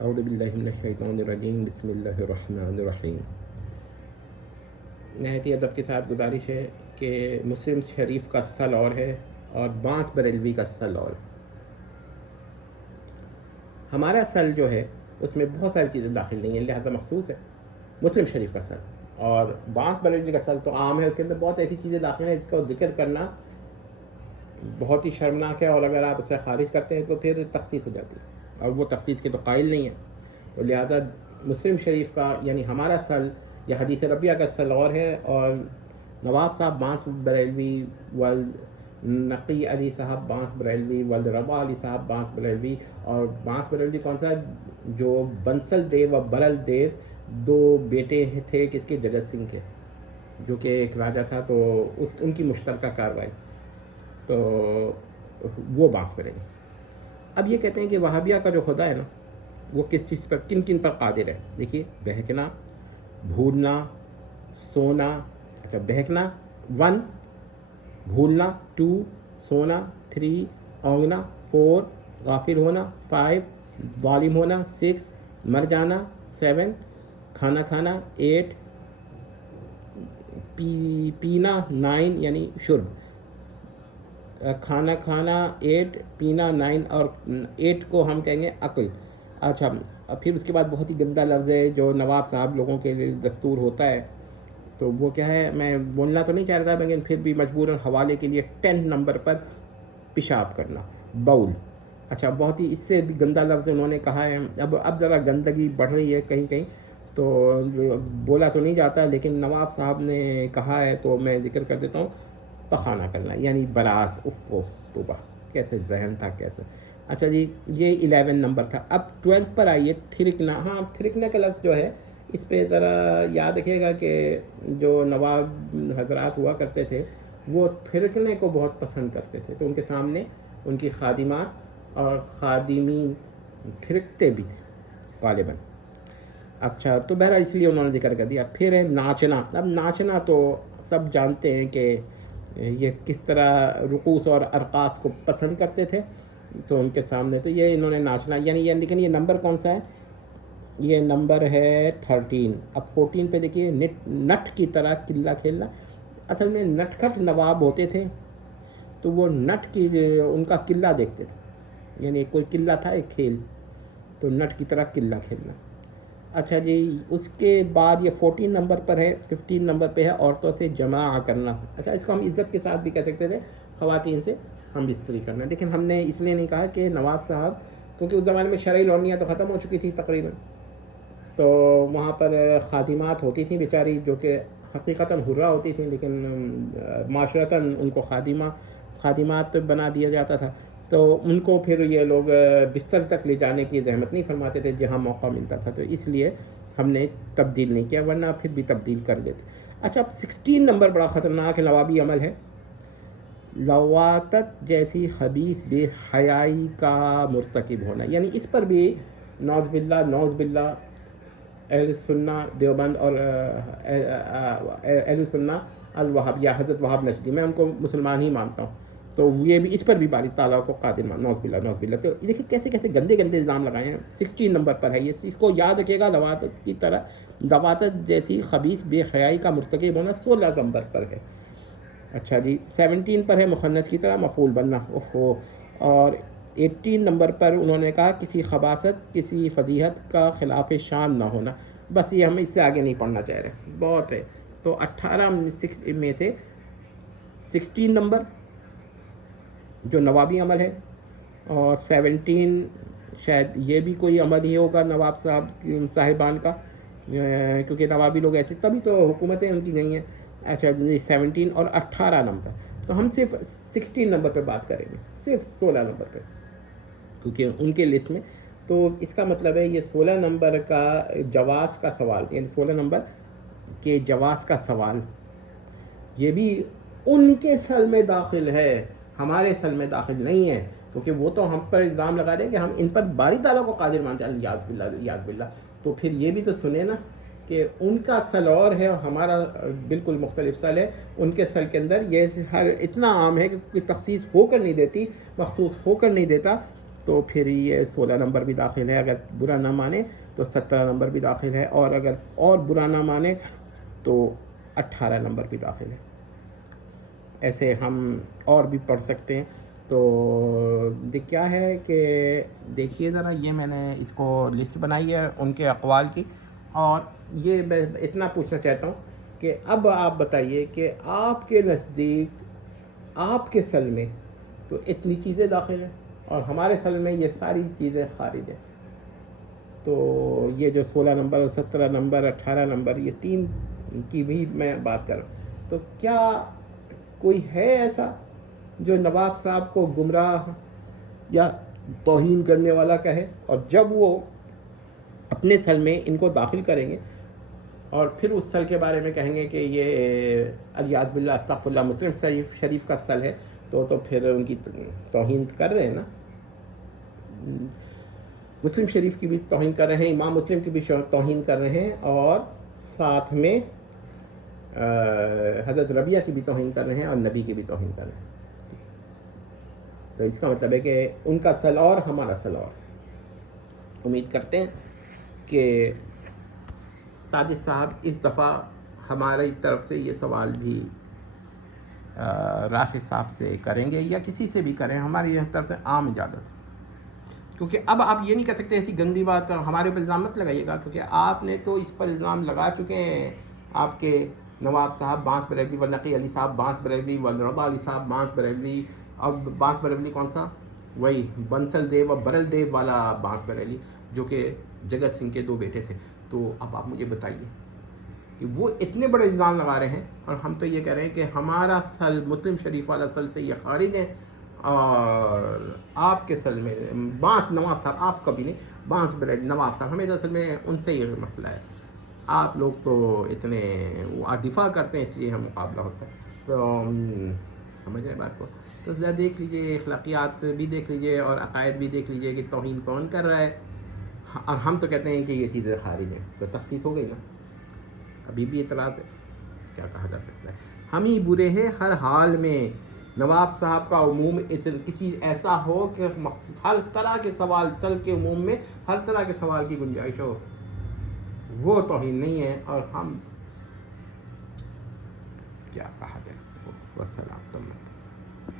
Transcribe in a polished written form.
اعوذ باللہ من الشیطان الرجیم، بسم اللہ الرحمن الرحیم۔ نہایت ہی ادب کے ساتھ گزارش ہے کہ مسلم شریف کا سل اور ہے اور بانس بریلوی کا سل اور ہے۔ ہمارا سل جو ہے اس میں بہت ساری چیزیں داخل نہیں ہیں، لہذا مخصوص ہے۔ مسلم شریف کا سل اور بانس بریلوی کا سل تو عام ہے، اس کے اندر بہت ایسی چیزیں داخل ہیں جس کا ذکر کرنا بہت ہی شرمناک ہے، اور اگر آپ اسے خارج کرتے ہیں تو پھر تخصیص ہو جاتی ہے، اور وہ تخصیص کے تو قائل نہیں ہیں۔ تو لہذا مسلم شریف کا یعنی ہمارا سل یا حدیث ربیہ کا سل اور ہے، اور نواب صاحب بانس بریلوی ولد نقی علی صاحب بانس بریلوی ولد ربا علی صاحب بانس بریلوی، اور بانس بریلوی کون سا جو بنسل دیو و برل دیو دو بیٹے تھے کس کے، جگت سنگھ کے، جو کہ ایک راجہ تھا، تو ان کی مشترکہ کاروائی، تو وہ بانس بریلوی۔ اب یہ کہتے ہیں کہ وہابیہ کا جو خدا ہے نا وہ کس چیز پر کن کن پر قادر ہے۔ دیکھیے، بہکنا، بھولنا، سونا، اچھا بہکنا 1، بھولنا 2، سونا 3، اونگنا 4، غافل ہونا 5، ظالم ہونا 6، مر جانا 7، کھانا کھانا 8، پینا 9 یعنی شرب، کھانا کھانا 8، پینا 9، اور 8 کو ہم کہیں گے عقل۔ اچھا، پھر اس کے بعد بہت ہی گندا لفظ ہے جو نواب صاحب لوگوں کے لیے دستور ہوتا ہے، تو وہ کیا ہے، میں بولنا تو نہیں چاہ رہا تھا لیکن پھر بھی مجبوراً حوالے کے لیے 10 نمبر پر پیشاب کرنا، باؤل۔ اچھا، بہت ہی اس سے بھی گندا لفظ انہوں نے کہا ہے۔ اب ذرا گندگی بڑھ رہی ہے کہیں کہیں، تو بولا تو نہیں جاتا لیکن نواب صاحب نے کہا ہے تو میں ذکر کر دیتا ہوں، پخانہ کرنا یعنی براز، افو توبہ، کیسے ذہن تھا کیسے۔ اچھا جی، یہ 11 نمبر تھا۔ اب 12 پر آئیے، تھرکنا۔ ہاں، تھرکنا کا لفظ جو ہے اس پہ ذرا یاد رکھیے گا کہ جو نواب حضرات ہوا کرتے تھے وہ تھرکنے کو بہت پسند کرتے تھے، تو ان کے سامنے ان کی خادمات اور خادمین تھرکتے بھی تھے غالباً۔ اچھا، تو بہرحال اس لیے انہوں نے ذکر کر دیا۔ پھر ہے ناچنا۔ اب ناچنا تو سب جانتے ہیں کہ یہ کس طرح رقوص اور ارقاص کو پسند کرتے تھے، تو ان کے سامنے تو یہ انہوں نے ناچنا، یعنی یہ لیکن یہ نمبر کون سا ہے، یہ نمبر ہے 13۔ اب 14 پہ دیکھیے، نٹ کی طرح قلہ کھیلنا۔ اصل میں نٹ کھٹ نواب ہوتے تھے تو وہ نٹ کی ان کا قلہ دیکھتے تھے، یعنی کوئی قلہ تھا ایک کھیل، تو نٹ کی طرح قلہ کھیلنا۔ اچھا جی، اس کے بعد یہ 14 نمبر پر ہے، 15 نمبر پہ ہے عورتوں سے جمع کرنا۔ اچھا، اس کو ہم عزت کے ساتھ بھی کہہ سکتے تھے، خواتین سے ہم بستری کرنا، لیکن ہم نے اس لیے نہیں کہا کہ نواب صاحب، کیونکہ اس زمانے میں شرعی لونیاں تو ختم ہو چکی تھی تقریباً، تو وہاں پر خادمات ہوتی تھیں بیچاری، جو کہ حقیقتاً حرہ ہوتی تھیں لیکن معاشرتاً ان کو خادمات بنا دیا جاتا تھا، تو ان کو پھر یہ لوگ بستر تک لے جانے کی زحمت نہیں فرماتے تھے جہاں موقع ملتا تھا، تو اس لیے ہم نے تبدیل نہیں کیا، ورنہ پھر بھی تبدیل کر دیتے۔ اچھا، اب 16 نمبر بڑا خطرناک نوابی عمل ہے، لواطت جیسی خبیث بے حیائی کا مرتکب ہونا، یعنی اس پر بھی نوز باللہ اہل سنہ دیوبند اور اہل سنہ الوہابیہ حضرت وہاب نجدی، میں ان کو مسلمان ہی مانتا ہوں، تو یہ بھی اس پر بھی باری تعالیٰ کو قادر مان، نوز باللہ۔ تو دیکھیں کیسے کیسے گندے گندے الزام لگائے ہیں۔ 16 نمبر پر ہے یہ، اس کو یاد رکھیے گا، لواطت کی طرح لواطت جیسی خبیث بے حیائی کا مرتکب ہونا 16 نمبر پر ہے۔ اچھا جی، 17 پر ہے مخنث کی طرح مفعول بننا، اوہو، اور 18 نمبر پر انہوں نے کہا کسی خباثت کسی فضیحت کا خلاف شان نہ ہونا۔ بس یہ ہم اس سے آگے نہیں پڑھنا چاہ رہے، بہت ہے۔ تو 18 میں سے 16 نمبر جو نوابی عمل ہے، اور 17 شاید یہ بھی کوئی عمل ہی ہوگا نواب صاحبان کا، کیونکہ نوابی لوگ ایسے، تبھی تو حکومتیں ان کی نہیں ہیں۔ اچھا، 17 اور 18 نمبر، تو ہم صرف 16 نمبر پہ بات کریں گے، صرف 16 نمبر پہ، کیونکہ ان کے لسٹ میں، تو اس کا مطلب ہے یہ 16 نمبر کا جواز کا سوال، یعنی 16 نمبر کے جواز کا سوال، یہ بھی ان کے سل میں داخل ہے، ہمارے سل میں داخل نہیں ہے، کیونکہ وہ تو ہم پر الزام لگا دیں کہ ہم ان پر باری تعالیٰ کو قادر مانتے ہیں، یاذ باللہ، تو پھر یہ بھی تو سنیں نا کہ ان کا سل اور ہے اور ہمارا بالکل مختلف سل ہے۔ ان کے سل کے اندر یہ اتنا عام ہے کہ کوئی تخصیص ہو کر نہیں دیتی، مخصوص ہو کر نہیں دیتا، تو پھر یہ 16 نمبر بھی داخل ہے، اگر برا نہ مانے تو 17 نمبر بھی داخل ہے، اور اگر اور برا نہ مانے تو 18 نمبر بھی داخل ہے۔ ایسے ہم اور بھی پڑھ سکتے ہیں۔ تو کیا ہے کہ دیکھیے ذرا، یہ میں نے اس کو لسٹ بنائی ہے ان کے اقوال کی، اور یہ میں اتنا پوچھنا چاہتا ہوں کہ اب آپ بتائیے کہ آپ کے نزدیک آپ کے سل میں تو اتنی چیزیں داخل ہیں اور ہمارے سل میں یہ ساری چیزیں خارج ہیں۔ تو یہ جو 16 نمبر، 17 نمبر، 18 نمبر، یہ 3 کی بھی میں بات کر رہا ہوں، تو کیا کوئی ہے ایسا جو نواب صاحب کو گمراہ یا توہین کرنے والا کہے، اور جب وہ اپنے سل میں ان کو داخل کریں گے اور پھر اس سل کے بارے میں کہیں گے کہ یہ الیاذ باللہ استغفر اللہ مسلم شریف کا سل ہے، تو پھر ان کی توہین کر رہے ہیں نا، مسلم شریف کی بھی توہین کر رہے ہیں، امام مسلم کی بھی توہین کر رہے ہیں، اور ساتھ میں حضرت ربیہ کی بھی توہین کر رہے ہیں اور نبی کی بھی توہین کر رہے ہیں۔ تو اس کا مطلب ہے کہ ان کا سل اور ہمارا سل اور۔ امید کرتے ہیں کہ ساجد صاحب اس دفعہ ہماری طرف سے یہ سوال بھی راشد صاحب سے کریں گے، یا کسی سے بھی کریں، ہماری طرف سے عام اجازت، کیونکہ اب آپ یہ نہیں کہہ سکتے ایسی گندی بات ہمارے اوپر الزام مت لگائیے گا، کیونکہ آپ نے تو اس پر الزام لگا چکے ہیں، آپ کے نواب صاحب بانس بریلوی، ونقی علی صاحب بانس بریلوی، ولرضا علی صاحب بانس بریلوی، اور بانس بریلوی کون سا، وہی بنسل دیو اور برل دیو والا بانس بریلی، جو کہ جگت سنگھ کے 2 بیٹے تھے۔ تو اب آپ مجھے بتائیے کہ وہ اتنے بڑے الزام لگا رہے ہیں، اور ہم تو یہ کہہ رہے ہیں کہ ہمارا سل مسلم شریف والا سل سے یہ خارج ہے، اور آپ کے سل میں بانس نواب صاحب، آپ کبھی نہیں، بانس بریڈ نواب صاحب، ہمیں اصل میں ان سے یہ مسئلہ ہے، آپ لوگ تو اتنے دفاع کرتے ہیں، اس لیے ہم مقابلہ ہوتا ہے۔ تو سمجھ رہے ہیں بات کو؟ تو ذرا دیکھ لیجئے، اخلاقیات بھی دیکھ لیجئے اور عقائد بھی دیکھ لیجئے کہ توہین کون کر رہا ہے، اور ہم تو کہتے ہیں کہ یہ چیزیں خارج ہیں، تو تخصیص ہو گئی نا، ابھی بھی اعتراض ہے، کیا کہا جا سکتا ہے؟ ہم ہی برے ہیں ہر حال میں، نواب صاحب کا عموم کسی ایسا ہو کہ ہر طرح کے سوال، سل کے عموم میں ہر طرح کے سوال کی گنجائش ہو، وہ توہین نہیں ہے، اور ہم کیا کہا جائے، والسلام۔